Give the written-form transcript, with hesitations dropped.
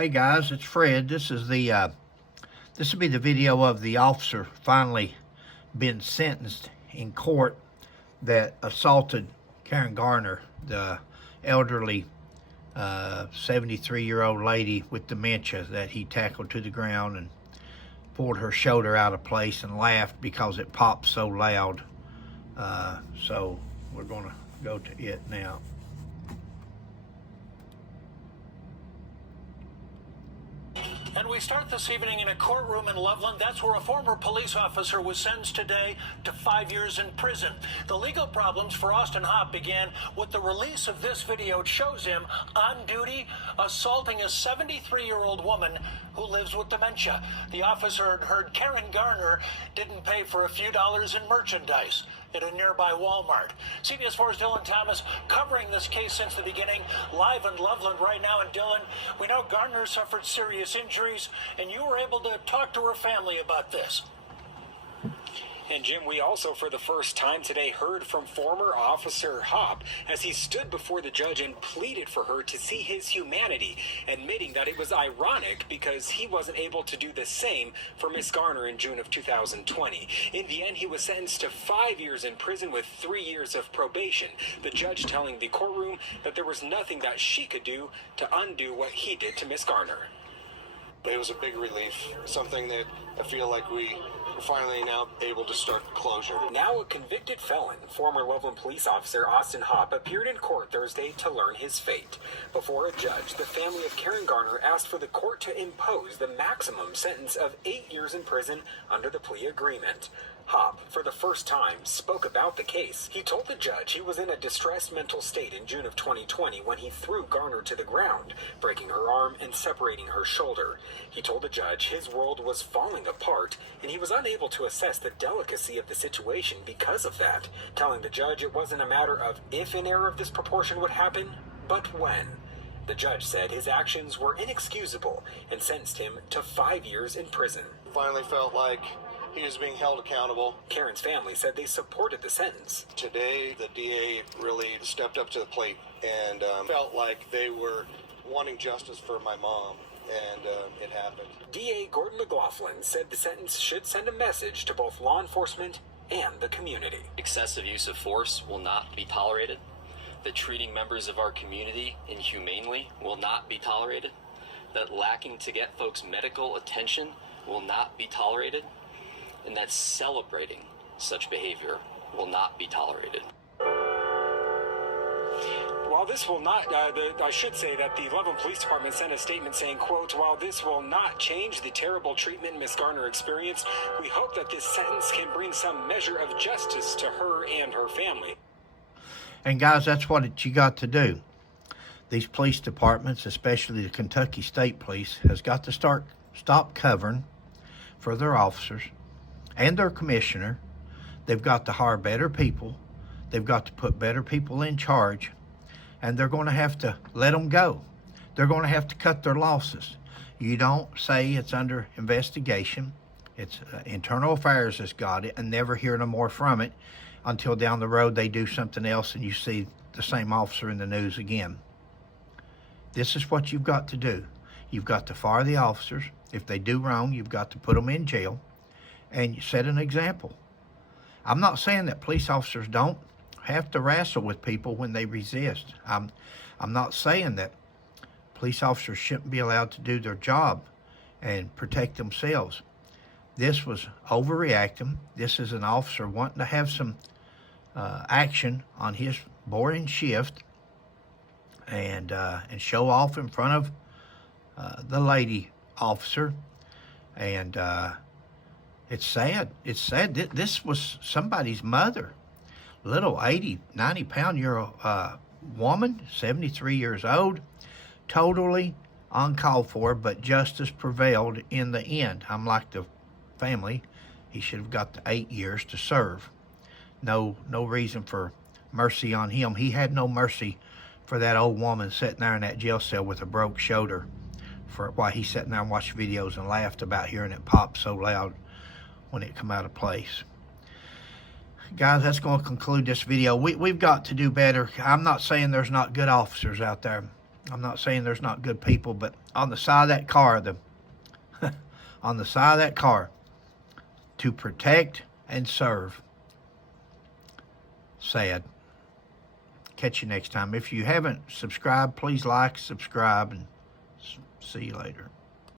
Hey guys, it's Fred. This will be the video of the officer finally been sentenced in court that assaulted Karen Garner, the elderly 73-year-old lady with dementia that he tackled to the ground and pulled her shoulder out of place and laughed because it popped so loud. So we're gonna go to it now. And we start this evening in a courtroom in Loveland. That's where a former police officer was sentenced today to 5 years in prison. The legal problems for Austin Hopp began with the release of this video. It shows him on duty assaulting a 73-year-old woman who lives with dementia. The officer had heard Karen Garner didn't pay for a few dollars in merchandise at a nearby Walmart. CBS 4's Dylan Thomas covering this case since the beginning, live in Loveland right now. And Dylan, we know Garner suffered serious injuries, and you were able to talk to her family about this. And Jim, we also for the first time today heard from former Officer Hopp as he stood before the judge and pleaded for her to see his humanity, admitting that it was ironic because he wasn't able to do the same for Miss Garner in June of 2020. In the end, he was sentenced to 5 years in prison with 3 years of probation. The judge telling the courtroom that there was nothing that she could do to undo what he did to Miss Garner. It was a big relief, something that I feel like we're finally now able to start closure. Now a convicted felon, former Loveland police officer Austin Hopp appeared in court Thursday to learn his fate. Before a judge, the family of Karen Garner asked for the court to impose the maximum sentence of 8 years in prison under the plea agreement. Hopp, for the first time, spoke about the case. He told the judge he was in a distressed mental state in June of 2020 when he threw Garner to the ground, breaking her arm and separating her shoulder. He told the judge his world was falling apart, and he was unable to assess the delicacy of the situation because of that, telling the judge it wasn't a matter of if an error of this proportion would happen, but when. The judge said his actions were inexcusable and sentenced him to 5 years in prison. Finally felt like he was being held accountable. Karen's family said they supported the sentence. Today, the DA really stepped up to the plate and felt like they were wanting justice for my mom, and it happened. DA Gordon McLaughlin said the sentence should send a message to both law enforcement and the community. Excessive use of force will not be tolerated. That treating members of our community inhumanely will not be tolerated. That lacking to get folks medical attention will not be tolerated. And that celebrating such behavior will not be tolerated. While this will not, I should say that the Loveland Police Department sent a statement saying, quote, while this will not change the terrible treatment Miss Garner experienced, we hope that this sentence can bring some measure of justice to her and her family. And guys, that's what you got to do. These police departments, especially the Kentucky State Police, has got to stop covering for their officers and their commissioner. They've got to hire better people. They've got to put better people in charge, and they're going to have to let them go. They're going to have to cut their losses. You don't say it's under investigation. It's internal affairs that's got it, and never hear no more from it until down the road they do something else and you see the same officer in the news again. This is what you've got to do. You've got to fire the officers. If they do wrong, you've got to put them in jail and you set an example. I'm not saying that police officers don't have to wrestle with people when they resist. I'm not saying that police officers shouldn't be allowed to do their job and protect themselves. This was overreacting. This is an officer wanting to have some action on his boring shift and show off in front of the lady officer. And it's sad. It's sad. This was somebody's mother. Little 80, 90-pound woman, 73 years old. Totally uncalled for, but justice prevailed in the end. I'm like the family. He should have got the 8 years to serve. No reason for mercy on him. He had no mercy for that old woman sitting there in that jail cell with a broke shoulder for while he sat there and watched videos and laughed about hearing it pop so loud when it come out of place. Guys, that's going to conclude this video. We've got to do better. I'm not saying there's not good officers out there. I'm not saying there's not good people, but on the side of that car, on the side of that car, to protect and serve. Sad. Catch you next time. If you haven't subscribed, please like, subscribe, and see you later.